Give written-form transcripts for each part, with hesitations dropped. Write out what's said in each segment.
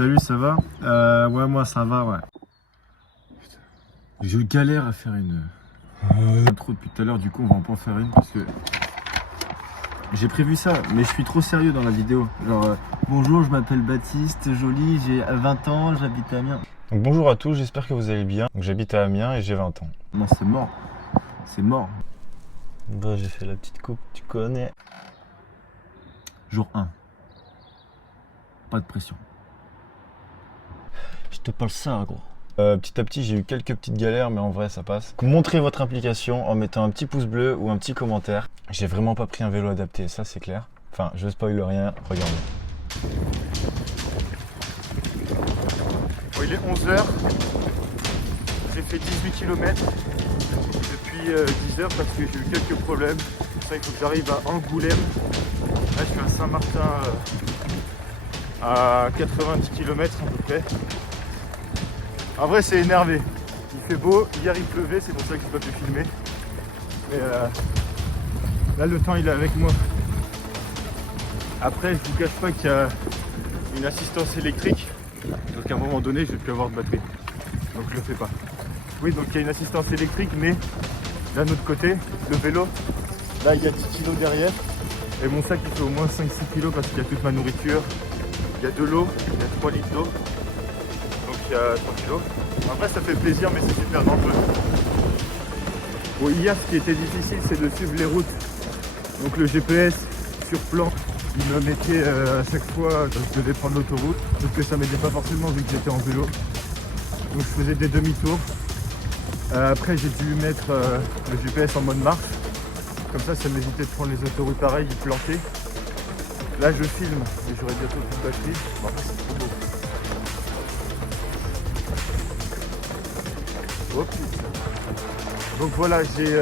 Salut, ça va? Ouais, moi ça va, ouais. Putain. Je galère à faire une intro depuis tout à l'heure, du coup on va en pas en faire une parce que j'ai prévu ça, mais je suis trop sérieux dans la vidéo. Genre, bonjour, je m'appelle Baptiste, joli, j'ai 20 ans, j'habite à Amiens. Donc bonjour à tous, j'espère que vous allez bien. Donc j'habite à Amiens et j'ai 20 ans. Non, c'est mort. C'est mort. Bah j'ai fait la petite coupe, tu connais. Jour 1. Pas de pression. Je te parle ça, gros. Petit à petit, j'ai eu quelques petites galères, mais en vrai, ça passe. Montrez votre implication en mettant un petit pouce bleu ou un petit commentaire. J'ai vraiment pas pris un vélo adapté, ça c'est clair. Enfin, je spoil rien, regardez. Bon, il est 11h. J'ai fait 18 km depuis 10h parce que j'ai eu quelques problèmes. C'est ça, il faut que j'arrive à Angoulême. Là, je suis à Saint-Martin à 90 km à peu près. En vrai, c'est énervé. Il fait beau. Hier, il pleuvait, c'est pour ça que j'ai pas pu filmer. Mais là, le temps, il est avec moi. Après, je vous cache pas qu'il y a une assistance électrique. Donc, à un moment donné, je vais plus avoir de batterie. Donc, je le fais pas. Oui, donc il y a une assistance électrique, mais d'un autre côté, le vélo, là, il y a 10 kg derrière. Et mon sac, il fait au moins 5-6 kg parce qu'il y a toute ma nourriture. Il y a de l'eau, il y a 3 litres d'eau. Donc il y a 3 kg. Après, ça fait plaisir, mais c'est super dangereux. Bon, hier, ce qui était difficile, c'est de suivre les routes. Donc le GPS sur plan, il me mettait à chaque fois, je devais prendre l'autoroute. Sauf que ça m'aidait pas forcément vu que j'étais en vélo. Donc je faisais des demi-tours. Après, j'ai dû mettre le GPS en mode marche. Comme ça m'évitait de prendre les autoroutes pareilles, de planter. Là, je filme et j'aurai bientôt plus de batterie. Bon, après, c'est trop beau. Oh putain. Donc voilà, j'ai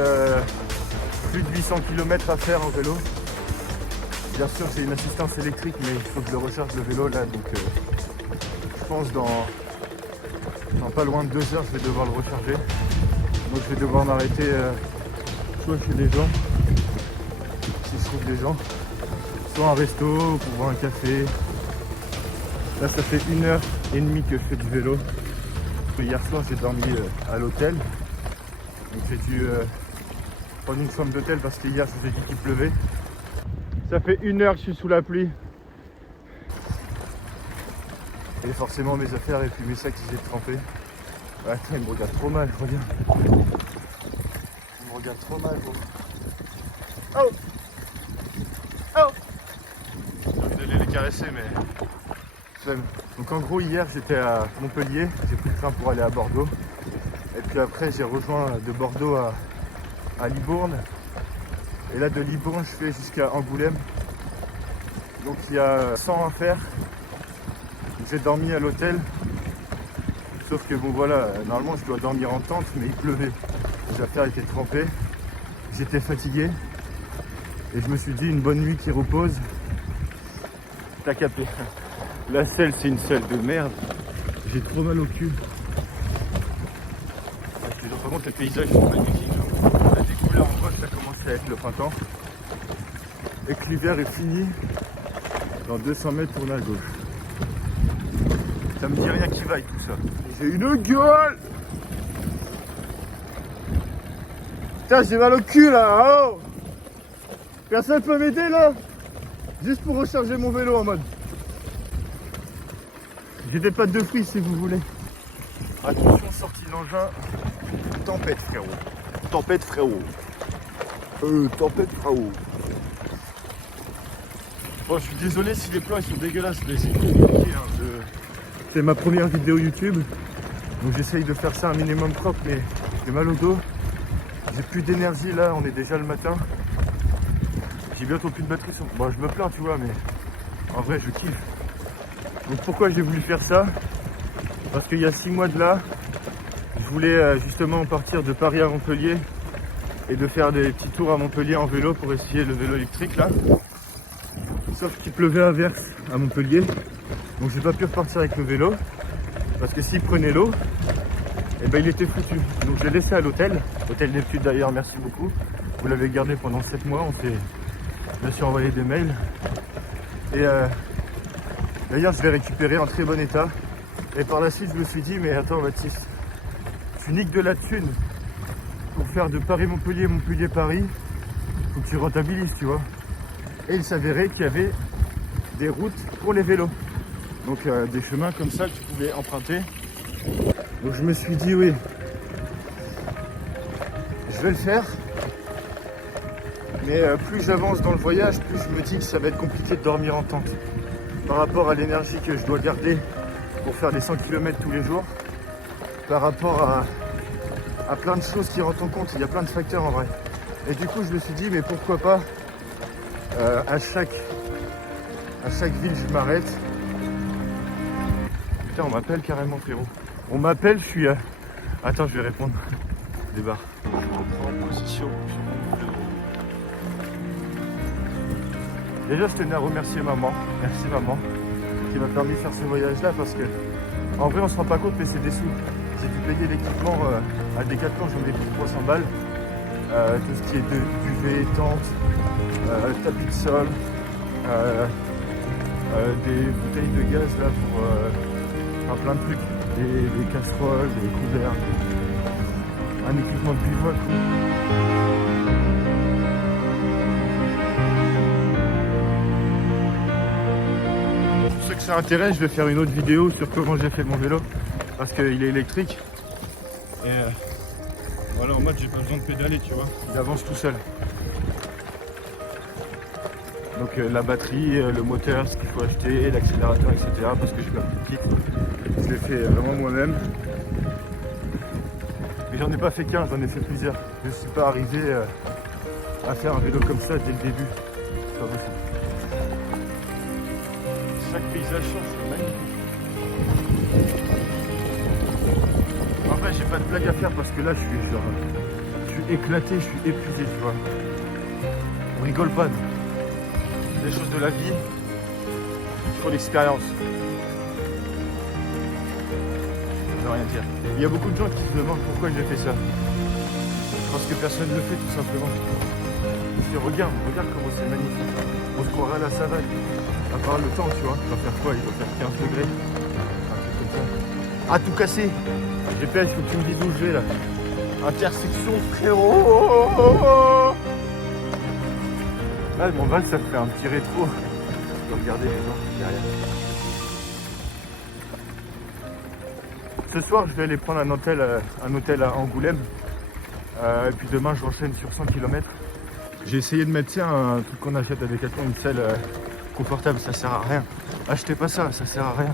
plus de 800 km à faire en vélo. Bien sûr, c'est une assistance électrique, mais il faut que je le recharge le vélo là. Donc je pense dans pas loin de 2 heures, je vais devoir le recharger. Donc je vais devoir m'arrêter soit chez des gens, si je trouve des gens, soit un resto pour boire un café. Là, ça fait 1h30 que je fais du vélo. Hier soir, j'ai dormi à l'hôtel. Donc j'ai dû prendre une chambre d'hôtel parce que hier, je vous ai dit qu'il pleuvait. Ça fait 1 heure que je suis sous la pluie. Et forcément, mes affaires et puis mes sacs, ils étaient trempés. Attends, il me regarde trop mal, regarde. Il me regarde trop mal, gros. Oh! Oh! J'ai envie d'aller les caresser, mais flemme. Donc en gros, hier, j'étais à Montpellier. J'ai pris le train pour aller à Bordeaux. Et puis après, j'ai rejoint de Bordeaux à Libourne. Et là, de Libourne, je fais jusqu'à Angoulême. Donc il y a 100 à faire. J'ai dormi à l'hôtel. Sauf que bon voilà, normalement je dois dormir en tente, mais il pleuvait. Les affaires étaient trempées. J'étais fatigué. Et je me suis dit une bonne nuit qui repose. T'as capé. La selle, c'est une selle de merde. J'ai trop mal au cul. Par contre, les paysages sont magnifiques. La découverte en voit que ça commence à être le printemps. Et que l'hiver est fini. Dans 200 mètres, tourne à gauche. Ça me dit rien qui vaille tout ça. J'ai une gueule! Putain, j'ai mal au cul là! Oh! Personne peut m'aider là? Juste pour recharger mon vélo en mode. J'ai des pâtes de fruits si vous voulez. Attention, sortie d'engin. Tempête frérot. Tempête frérot. Tempête frérot. Bon, je suis désolé si les plans ils sont dégueulasses, mais c'est compliqué. C'est ma première vidéo YouTube, donc j'essaye de faire ça un minimum propre, mais j'ai mal au dos. J'ai plus d'énergie là, on est déjà le matin. J'ai bientôt plus de batterie sur... Bon, je me plains, tu vois, mais en vrai, je kiffe. Donc pourquoi j'ai voulu faire ça? Parce qu'il y a 6 mois de là, je voulais justement partir de Paris à Montpellier et de faire des petits tours à Montpellier en vélo pour essayer le vélo électrique là. Sauf qu'il pleuvait à verse à Montpellier, donc j'ai pas pu repartir avec le vélo parce que s'il prenait l'eau, et ben il était foutu. Donc je l'ai laissé à l'hôtel, hôtel Neptune d'ailleurs, merci beaucoup. Vous l'avez gardé pendant 7 mois, on s'est bien sûr envoyé des mails. Et D'ailleurs, je l'ai récupéré en très bon état. Et par la suite, je me suis dit, mais attends Baptiste, tu niques de la thune pour faire de Paris-Montpellier, Montpellier-Paris. Faut que tu rentabilises, tu vois. Et il s'avérait qu'il y avait des routes pour les vélos. Donc des chemins comme ça que tu pouvais emprunter. Donc je me suis dit, oui, je vais le faire. Mais plus j'avance dans le voyage, plus je me dis que ça va être compliqué de dormir en tente. Par rapport à l'énergie que je dois garder pour faire des 100 km tous les jours. Par rapport à plein de choses qui rentrent en compte. Il y a plein de facteurs en vrai. Et du coup, je me suis dit, mais pourquoi pas à chaque ville, je m'arrête. Putain, on m'appelle carrément, frérot. On m'appelle, je suis... Attends, je vais répondre. Débarre. Je reprends position sur mon vélo. Déjà, je tenais à remercier maman. Merci maman, qui m'a permis de faire ce voyage-là parce que, en vrai, on se rend pas compte, mais c'est des sous. J'ai dû payer l'équipement à Decathlon, j'en ai pris 300 balles. Tout ce qui est duvet, tente, tapis de sol, des bouteilles de gaz là pour plein de trucs, des casseroles, des couverts, un équipement de bivouac. Pour ceux que ça intéresse, je vais faire une autre vidéo sur comment j'ai fait mon vélo parce qu'il est électrique et voilà, en mode j'ai pas besoin de pédaler, tu vois, il avance tout seul. Donc la batterie, le moteur, ce qu'il faut acheter, l'accélérateur, etc. Parce que j'ai pas pris de kit. Je l'ai fait vraiment moi-même. Mais j'en ai pas fait qu'un, j'en ai fait plusieurs. Je suis pas arrivé à faire un vélo comme ça dès le début. C'est pas possible. Chaque paysage change, c'est magnifique. En vrai, j'ai pas de blague à faire parce que là, je suis éclaté, je suis épuisé, tu vois. On rigole pas. Des choses de la vie, il faut l'expérience. Je veux rien dire. Il y a beaucoup de gens qui se demandent pourquoi j'ai fait ça. Parce que personne ne le fait tout simplement. Parce que regarde comment c'est magnifique. On se croirait à la savane. À part le temps, tu vois. Il va faire quoi? Il va faire 15 degrés. Un truc comme ça. Ah, tout cassé. GPS, il faut que tu me dises où je vais là. Intersection, frérot. Là, mon van, ça me fait un petit rétro. Je peux regarder les gens derrière. Ce soir, je vais aller prendre un hôtel à Angoulême. Et puis demain, j'enchaîne sur 100 km. J'ai essayé de mettre un truc qu'on achète à Decathlon, une selle confortable. Ça sert à rien. Achetez pas ça, ça sert à rien.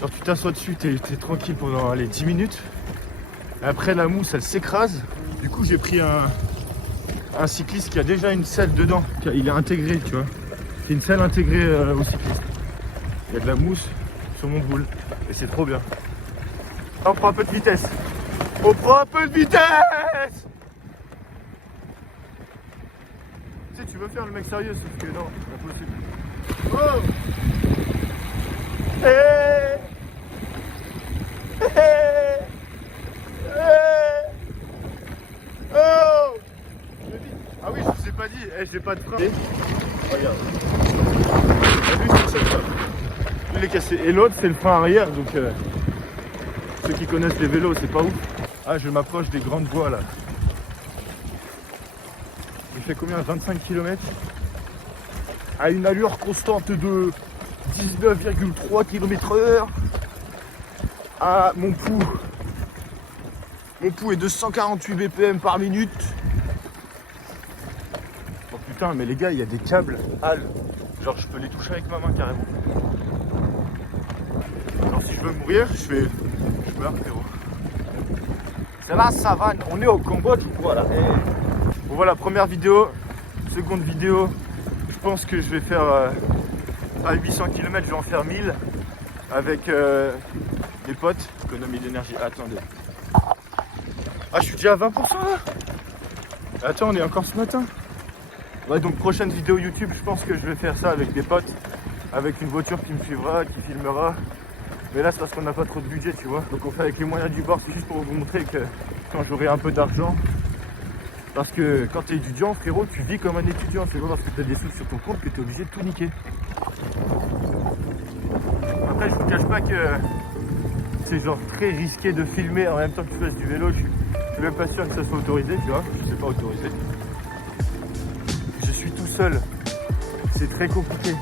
Genre, tu t'assois dessus, t'es tranquille pendant allez, 10 minutes. Et après, la mousse, elle s'écrase. Du coup, j'ai pris un cycliste qui a déjà une selle dedans, il est intégré, tu vois. C'est une selle intégrée au cycliste. Il y a de la mousse sur mon boule et c'est trop bien. On prend un peu de vitesse. On prend un peu de vitesse. Tu sais, tu veux faire le mec sérieux, sauf que non, c'est pas possible. Oh. Hey. Hey. Hey. Oh. Ah oui, je vous ai pas dit, j'ai pas de frein. Regarde. T'as vu, c'est ça. Il est cassé. Et l'autre, c'est le frein arrière, donc ceux qui connaissent les vélos, c'est pas ouf. Ah, je m'approche des grandes voies là. J'ai fait combien? 25 km à une allure constante de 19,3 km/h. Ah, mon pouls est de 148 BPM par minute. Oh putain, mais les gars, il y a des câbles HAL. Genre, je peux les toucher avec ma main carrément. Alors, si je veux mourir, je meurs, frérot. C'est la savane, on est au Cambodge ou quoi là? Bon, voilà, première vidéo. Seconde vidéo, je pense que je vais faire à 800 km, je vais en faire 1000 avec des potes. Économie d'énergie. Attendez. Ah, je suis déjà à 20% là. Attends, on est encore ce matin. Ouais, donc prochaine vidéo YouTube, je pense que je vais faire ça avec des potes, avec une voiture qui me suivra, qui filmera. Mais là, c'est parce qu'on n'a pas trop de budget, tu vois. Donc on fait avec les moyens du bord, c'est juste pour vous montrer que quand j'aurai un peu d'argent. Parce que quand t'es étudiant, frérot, tu vis comme un étudiant. C'est pas parce que t'as des sous sur ton compte que t'es obligé de tout niquer. Après, je vous cache pas que c'est genre très risqué de filmer en même temps que tu fasses du vélo. Je suis même pas sûr que ça soit autorisé, tu vois. Je sais pas autorisé. Je suis tout seul. C'est très compliqué.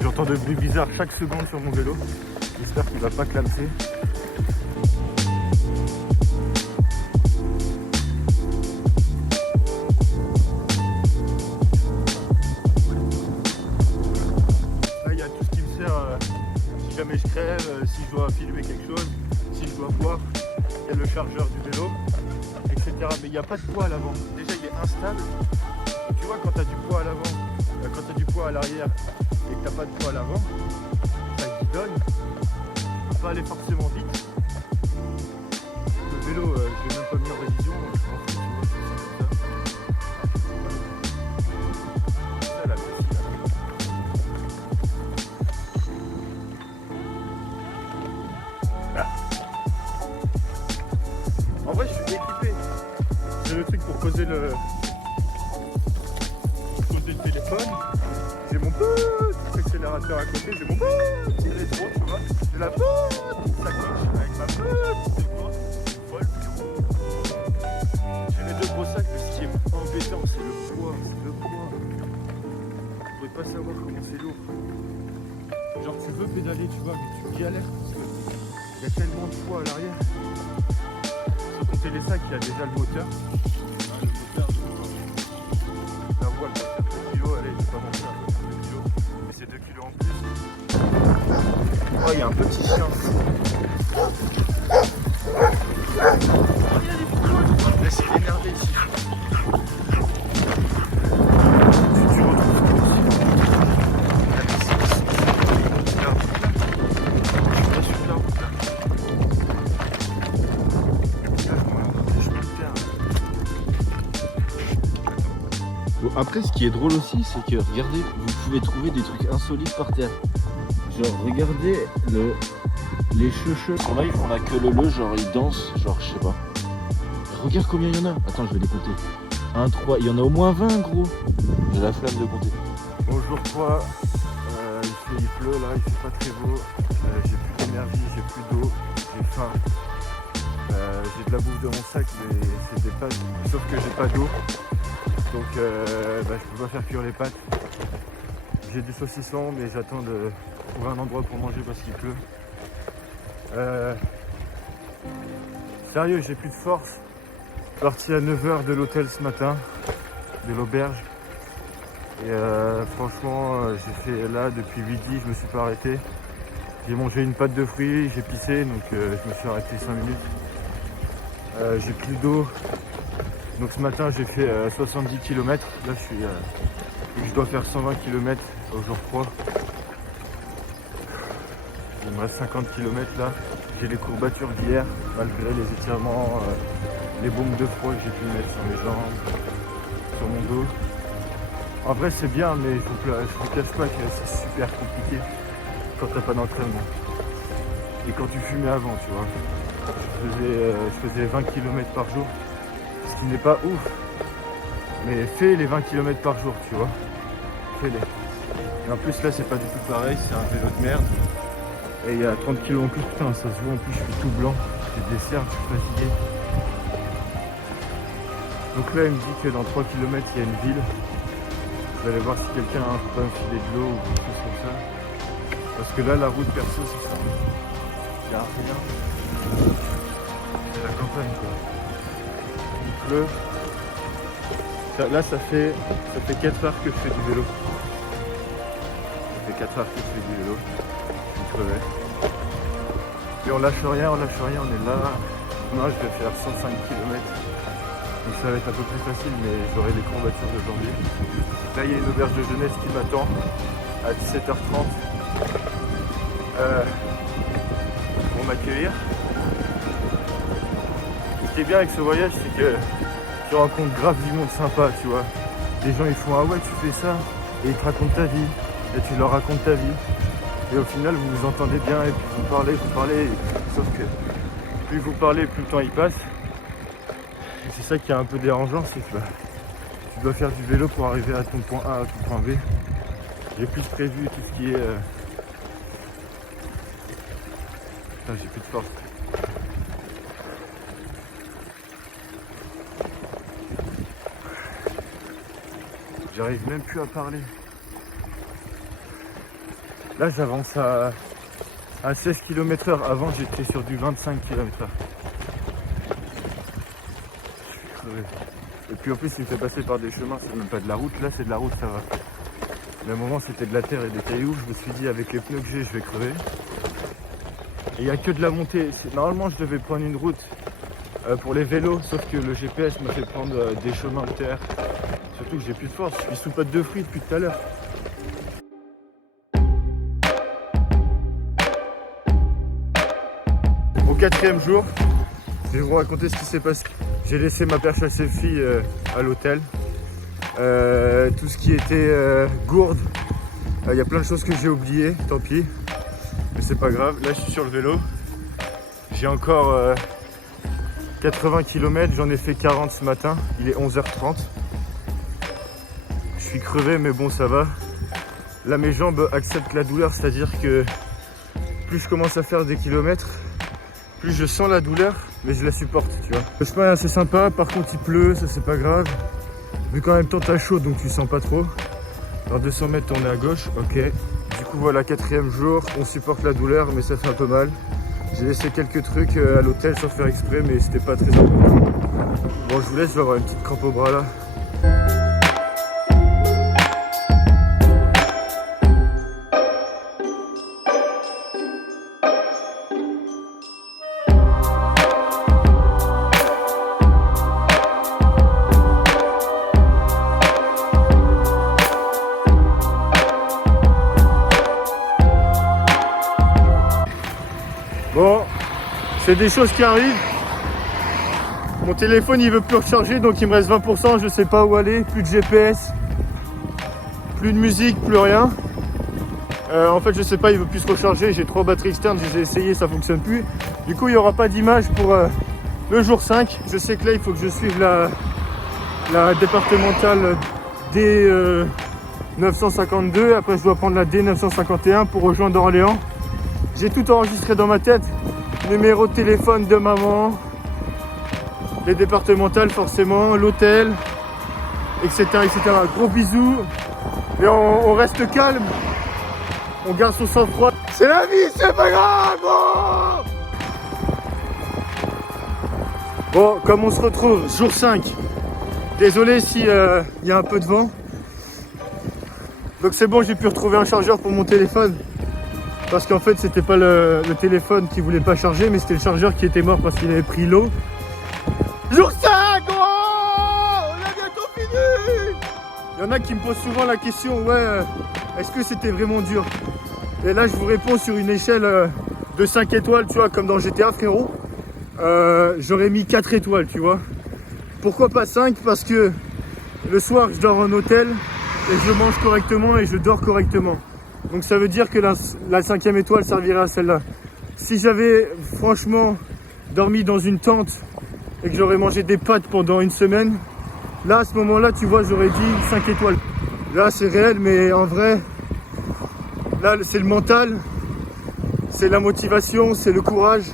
J'entends de bruits bizarres chaque seconde sur mon vélo. J'espère qu'il va pas clamser. Là, il y a tout ce qui me sert si jamais je crève, si je dois filmer quelque chose, si je dois boire. Il y a le chargeur du vélo, etc. Mais il n'y a pas de poids à l'avant. Déjà, il est instable. Tu vois, quand tu as du poids à l'avant, quand tu as du poids à l'arrière et que tu n'as pas de poids à l'avant, ça guidonne. Tu peux pas aller forcément vite. Le vélo, je l'ai même pas mis en révision. Je m'en fous, tu vois, je fais ça comme ça. Ça, la petite, là. Ah. En vrai, je suis équipé. J'ai le truc pour poser le téléphone. J'ai mon petit accélérateur à côté. J'ai mon petit rétro, tu vois. J'ai la petite sacoche avec ma petite grosse folle. J'ai mes deux gros sacs, mais ce qui est embêtant, c'est le poids. C'est le poids. Vous pouvez pas savoir comment c'est lourd. Genre, tu veux pédaler, tu vois, mais tu galères parce qu'il y a tellement de poids à l'arrière. Sans compter les sacs, il y a déjà le moteur. Le moteur, la voile, le moteur 2 kg, allez, je vais pas mentir, un moteur 2 kg, mais c'est 2 kg en plus. Oh, il y a un petit chien. Laisse, il est énervé ici. Tu retrouves tout ici. Bon, après, ce qui est drôle aussi, c'est que regardez, vous pouvez trouver des trucs insolites par terre. Genre, regardez les cheveux. Là, ils font la queue leu, genre ils dansent, genre je sais pas. Regarde combien il y en a. Attends, je vais les compter. 1, 3, il y en a au moins 20 gros. J'ai la flemme de compter. Bonjour 3, il pleut là, il fait pas très beau. J'ai plus d'énergie, j'ai plus d'eau, j'ai faim. J'ai de la bouffe dans mon sac, mais c'est des pâtes, sauf que j'ai pas d'eau. Donc je peux pas faire cuire les pâtes. J'ai du saucisson, mais j'attends de trouver un endroit pour manger parce qu'il pleut. Sérieux, j'ai plus de force. Parti à 9h de l'hôtel ce matin, de l'auberge. Et franchement, j'ai fait là depuis midi, je me suis pas arrêté. J'ai mangé une pâte de fruits, j'ai pissé, donc je me suis arrêté 5 minutes. J'ai plus d'eau. Donc ce matin j'ai fait 70 km. Là je dois faire 120 km au jour 3. Il me reste 50 km là. J'ai les courbatures d'hier, malgré les étirements, les bombes de froid que j'ai pu mettre sur mes jambes, sur mon dos. En vrai c'est bien, mais je vous cache pas que c'est super compliqué quand t'as pas d'entraînement. Et quand tu fumais avant, tu vois. Je faisais 20 km par jour, ce qui n'est pas ouf. Mais fais les 20 km par jour, tu vois. Fais-les. Et en plus là c'est pas du tout pareil, c'est un vélo de merde. Et il y a 30 kg en plus, putain ça se voit en plus, je suis tout blanc, j'ai des cernes, je suis fatigué. Donc là il me dit que dans 3 km il y a une ville. Je vais aller voir si quelqu'un peut me filer de l'eau ou quelque chose comme ça. Parce que là la route perso c'est ça. Il n'y a rien. C'est la campagne quoi. Il pleut. Là ça fait 4 heures que je fais du vélo. Ça fait 4 heures que je fais du vélo. Et on lâche rien, on est là. Moi je vais faire 105 km. Donc ça va être un peu plus facile, mais j'aurai les courbatures d'aujourd'hui. Là il y a une auberge de jeunesse qui m'attend à 17h30 pour m'accueillir. Ce qui est bien avec ce voyage, c'est que tu rencontres grave du monde sympa, tu vois. Les gens ils font ah ouais tu fais ça, et ils te racontent ta vie, et tu leur racontes ta vie. Et au final, vous vous entendez bien et puis vous parlez. Sauf que plus vous parlez, plus le temps il passe. Et c'est ça qui est un peu dérangeant, c'est que tu dois faire du vélo pour arriver à ton point A à ton point B. J'ai plus prévu tout ce qui est... Putain, j'ai plus de force. J'arrive même plus à parler. Là j'avance à 16 km/h. Avant j'étais sur du 25 km/h. Je suis crevé. Et puis en plus il me fait passer par des chemins, c'est même pas de la route. Là c'est de la route, ça va. Mais à un moment c'était de la terre et des cailloux. Je me suis dit avec les pneus que j'ai je vais crever. Et il n'y a que de la montée. Normalement je devais prendre une route pour les vélos, sauf que le GPS me fait prendre des chemins de terre. Surtout que j'ai plus de force, je suis sous pâte de fruits depuis tout à l'heure. Au 4e jour, je vais vous raconter ce qui s'est passé. J'ai laissé ma perche à selfie à l'hôtel. Tout ce qui était gourde, il y a plein de choses que j'ai oubliées, tant pis. Mais c'est pas grave, là je suis sur le vélo. J'ai encore 80 km, j'en ai fait 40 ce matin, il est 11h30. Je suis crevé mais bon ça va. Là mes jambes acceptent la douleur, c'est-à-dire que plus je commence à faire des kilomètres, plus je sens la douleur, mais je la supporte, tu vois. Le chemin est assez sympa, par contre il pleut, ça c'est pas grave. Mais quand même temps t'as chaud donc tu sens pas trop. Alors 200 mètres on est à gauche, ok. Du coup voilà, 4e jour, on supporte la douleur mais ça fait un peu mal. J'ai laissé quelques trucs à l'hôtel sans faire exprès mais c'était pas très important. Bon je vous laisse, je vais avoir une petite crampe au bras là. Bon, c'est des choses qui arrivent. Mon téléphone il veut plus recharger donc il me reste 20%, je sais pas où aller, plus de GPS, plus de musique, plus rien. En fait je sais pas, il veut plus se recharger, j'ai 3 batteries externes, je les ai essayées, ça fonctionne plus. Du coup il n'y aura pas d'image pour le jour 5. Je sais que là il faut que je suive la départementale D952, après je dois prendre la D951 pour rejoindre Orléans. J'ai tout enregistré dans ma tête, numéro de téléphone de maman, les départementales forcément, l'hôtel, etc., etc. Gros bisous, et on reste calme, on garde son sang-froid. C'est la vie, c'est pas grave. Bon, comme on se retrouve, jour 5, désolé si y a un peu de vent. Donc c'est bon, j'ai pu retrouver un chargeur pour mon téléphone. Parce qu'en fait c'était pas le téléphone qui voulait pas charger, mais c'était le chargeur qui était mort parce qu'il avait pris l'eau. Jour 5, oh, on a bientôt fini. Il y en a qui me posent souvent la question, ouais, est-ce que c'était vraiment dur? Et là je vous réponds sur une échelle de 5 étoiles, tu vois, comme dans GTA frérot. J'aurais mis 4 étoiles, tu vois. Pourquoi pas 5? Parce que le soir je dors en hôtel et je mange correctement et je dors correctement. Donc ça veut dire que la 5e étoile servirait à celle-là. Si j'avais franchement dormi dans une tente et que j'aurais mangé des pâtes pendant une semaine, là à ce moment-là tu vois j'aurais dit 5 étoiles. Là c'est réel mais en vrai, là c'est le mental, c'est la motivation, c'est le courage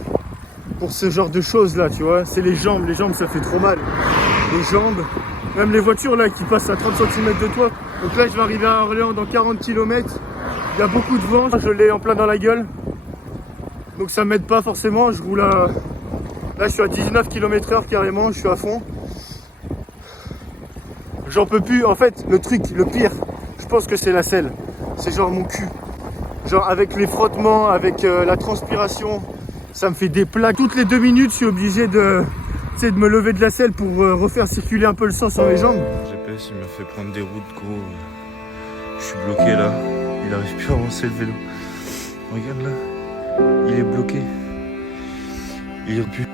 pour ce genre de choses là, tu vois. C'est les jambes ça fait trop mal. Les jambes, même les voitures là qui passent à 30 cm de toi. Donc là je vais arriver à Orléans dans 40 km. Il y a beaucoup de vent, je l'ai en plein dans la gueule. Donc ça m'aide pas forcément, je roule à... Là je suis à 19 km/h carrément, je suis à fond. J'en peux plus, en fait le truc, le pire, je pense que c'est la selle. C'est genre mon cul. Genre avec les frottements, avec la transpiration, ça me fait des plaques. Toutes les 2 minutes je suis obligé de me lever de la selle pour refaire circuler un peu le sang sur mes jambes. Le GPS il m'a fait prendre des routes gros. Je suis bloqué là. Il arrive plus à avancer le vélo. Regarde là. Il est bloqué. Il est plus.